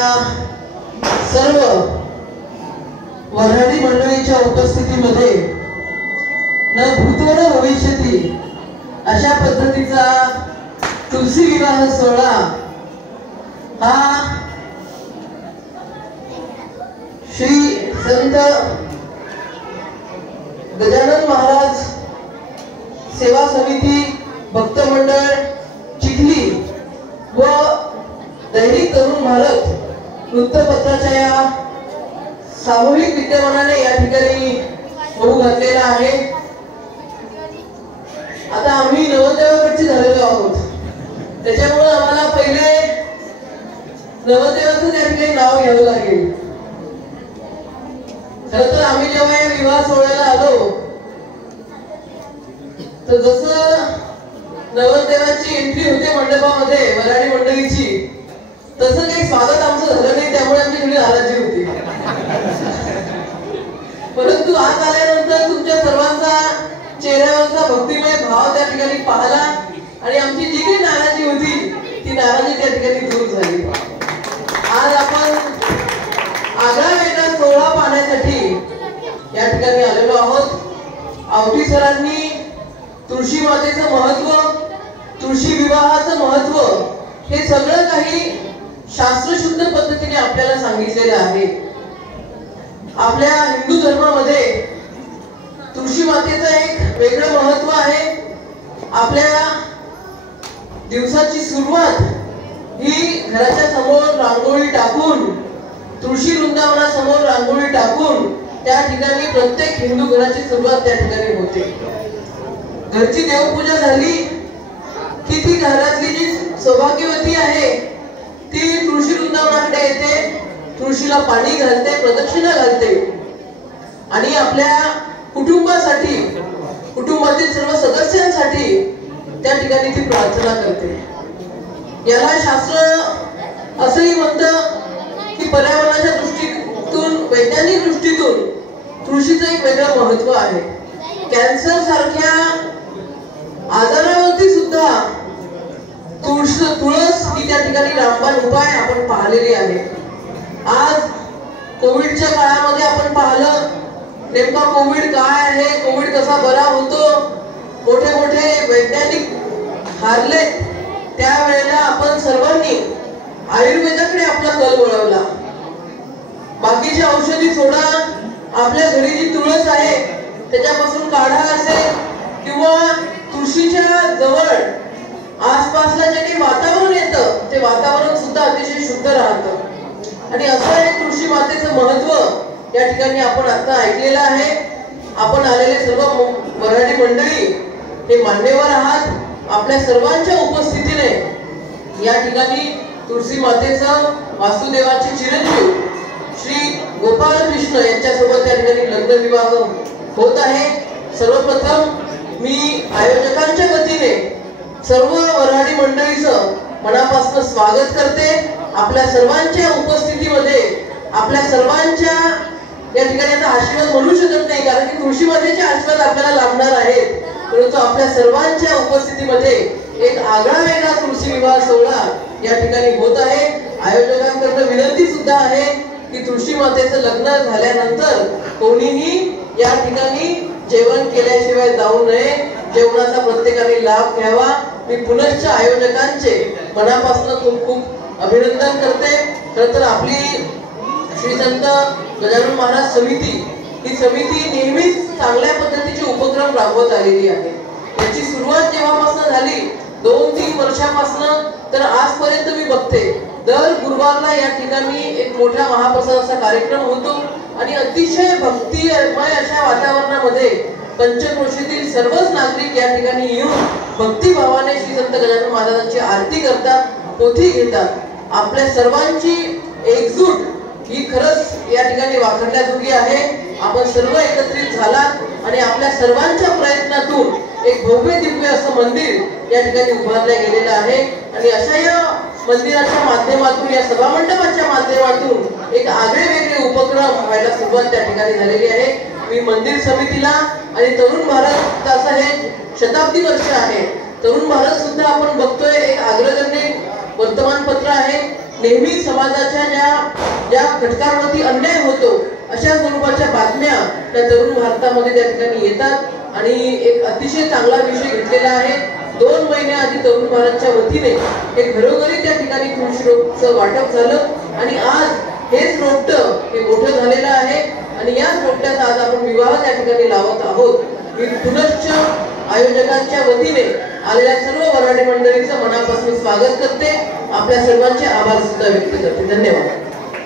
सर्व वऱ्हाडी मंडळीच्या उपस्थितीमध्ये न भूतो न भविष्यती अशा पद्धतीचा तुलसी विवाह सोहळा हा श्री संत गजानन महाराज सेवा समिती भक्त मंडळ चिखली व दैनिक तरुण भारत वृत्तपत्राच्या या सामूहिक विद्यमानाने या ठिकाणी होऊ घातलेला आहे। आता आम्ही नवदेवाकडचे झालेलो आहोत, त्याच्यामुळे आम्हाला पहिले नवदेवाचं त्या ठिकाणी नाव घ्यावं लागेल। खरं तर आम्ही जेव्हा या विवाह सोहळ्याला आलो तर जसं नवदेवाची एंट्री होते मंडपामध्ये वऱ्हाडी मंडळीची, तसं काही स्वागत आमचं झालं नाही, त्यामुळे आमची थोडी नाराजी होती। परंतु आज आल्यानंतर तुमच्या सर्वांचा चेहऱ्यावरचा भक्तिमय भाव त्या ठिकाणी पाहला आणि आमची जी काही नाराजी होती ती नाराजी त्या ठिकाणी दूर झाली। आज आपण आगळा वेगळा सोहळा पाहण्यासाठी या ठिकाणी आलेलो आहोत। आवटी सरांनी तुळशी मातेचं महत्व, तुळशी विवाहाचं महत्व हे सगळं काही शास्त्रशुद्ध पद्धतीने आपल्याला सांगितलेलं आहे। आपल्या हिंदू धर्मामध्ये तुळशी मातेचं एक वेगळं महत्व आहे। आपल्या दिवसाची सुरुवात ही घराच्या समोर रांगोळी टाकून, तुळशी वृंदावनासमोर रांगोळी टाकून त्या ठिकाणी प्रत्येक हिंदू घराची सुरुवात त्या ठिकाणी होते। घरची देवपूजा झाली की ती घरातली जी सौभाग्यवती आहे ती तुळशी वृंदावनाकडे येते, तुळशीला पाणी घालते, प्रदक्षिणा घालते आणि आपल्या कुटुंबासाठी, कुटुंबातील सर्व सदस्यांसाठी त्या ठिकाणी ती प्रार्थना करते। याला शास्त्र असंही म्हणतं की पर्यावरणाच्या दृष्टीतून, वैज्ञानिक दृष्टीतून तुळशीचं एक वेगळं महत्व आहे। कॅन्सर सारख्या आजारावरती सुद्धा तुळस ही त्या ठिकाणी रामबाण उपाय आपण पाहिलेली आहे। आज कोविडच्या काळामध्ये आपण पाहिलं नेमका कोविड काय आहे, कोविड कसा बरा होतो, मोठे मोठे वैज्ञानिक हारले, त्यावेळेला आपण सर्वांनी आयुर्वेदाकडे आपला कल वळवला। बाकीची औषधी सोडा, आपल्या घरी जी तुळस आहे त्याच्यापासून काढा असेल किंवा तुळशीच्या जवळ आसपासला जे काही वातावरण येतं ते वातावरण सुद्धा अतिशय शुद्ध राहतं आणि असं हे तुळशी मातेचं महत्व या ठिकाणी आपण आता ऐकलेलं आहे। आपण आलेले सर्व वऱ्हाडी मंडळी हे मान्यवर आहात। आपल्या सर्वांच्या उपस्थितीने या ठिकाणी तुळशी मातेचं वासुदेवाचे चिरंजीव श्री गोपाळ कृष्ण यांच्यासोबत त्या ठिकाणी लग्न विवाह होत आहे। सर्वप्रथम मी आयोजकांच्या वतीने सर्व वऱ्हाडी मंडळीचं मनापासून स्वागत करते। आपल्या सर्वांच्या उपस्थितीमध्ये आपल्या सर्वांच्या या ठिकाणी आता आशीर्वाद म्हणू शकत नाही, कारण की तुळशी मातेचे आशीर्वाद आपल्याला लाभणार आहेत, परंतु आपल्या सर्वांच्या उपस्थितीमध्ये एक आगळा वेगळा तुळशी विवाह सोहळा या ठिकाणी होत आहे। आयोजकांकडून विनंती सुद्धा आहे की तुळशी मातेचं लग्न झाल्यानंतर कोणीही या ठिकाणी जेवण केल्याशिवाय जाऊ नये, जेवणाचा प्रत्येकाने लाभ घ्यावा। मी पुनश्च आयोजकांचे मनापासून खूप खूप अभिनंदन करते। खरं तर आपली श्री संत गजानन महाराज समिती ही समिती नेहमीच चांगल्या पद्धतीचे उपक्रम राबवत आलेली आहे। याची सुरुवात जेव्हापासून झाली 2-3 वर्षापासून तर आजपर्यंत मी बघते दर गुरुवारला या ठिकाणी एक मोठा महाप्रसादाचा कार्यक्रम होतो आणि अतिशय भक्तिमय अशा वातावरणामध्ये पंचक्रोशीतील सर्वच नागरिक या ठिकाणी येऊन भक्तिभावाने श्री संत गजानन महाराजांची आरती करतात, पोथी घेतात। आपल्या सर्वांची एकजूट ही खरंच या ठिकाणी वाखाणण्याजोगी आहे। आपण सर्व एकत्रित झालात आणि आपल्या सर्वांच्या प्रयत्नातून एक भव्य दिव्य असं मंदिर या ठिकाणी उभारले गेलेलं आहे आणि अशा या मंदिराच्या माध्यमातून, या सभामंडपाच्या माध्यमातून एक आगळे वेगळे उपक्रम व्हायला सुरुवात त्या ठिकाणी झालेली आहे। मी मंदिर समितीला आणि तरुण भारत असं हे शताब्दी वर्ष आहे, तरुण भारत सुद्धा आपण बघतोय एक अग्रगण्य वर्तमानपत्र आहे। नेहमी समाजाच्या ज्या घटकांवरती अन्याय होतो अशा स्वरूपाच्या बातम्या त्या तरुण भारतामध्ये त्या ठिकाणी येतात आणि एक अतिशय चांगला विषय घेतलेला आहे। 2 महिन्याआधी तरुण भारतच्या वतीने एक घरोघरी त्या ठिकाणी कृषी रोपचं वाटप झालं आणि आज हेच रोपटं हे मोठं झालेलं आहे आणि याच रोपट्याचा आज आपण विवाह त्या ठिकाणी लावत आहोत। मी पुनश्च आयोजकांच्या वतीने आलेल्या सर्व वऱ्हाडी मंडळींचं मनापासून स्वागत करते, आपल्या सर्वांचे आभार सुद्धा व्यक्त करते। धन्यवाद।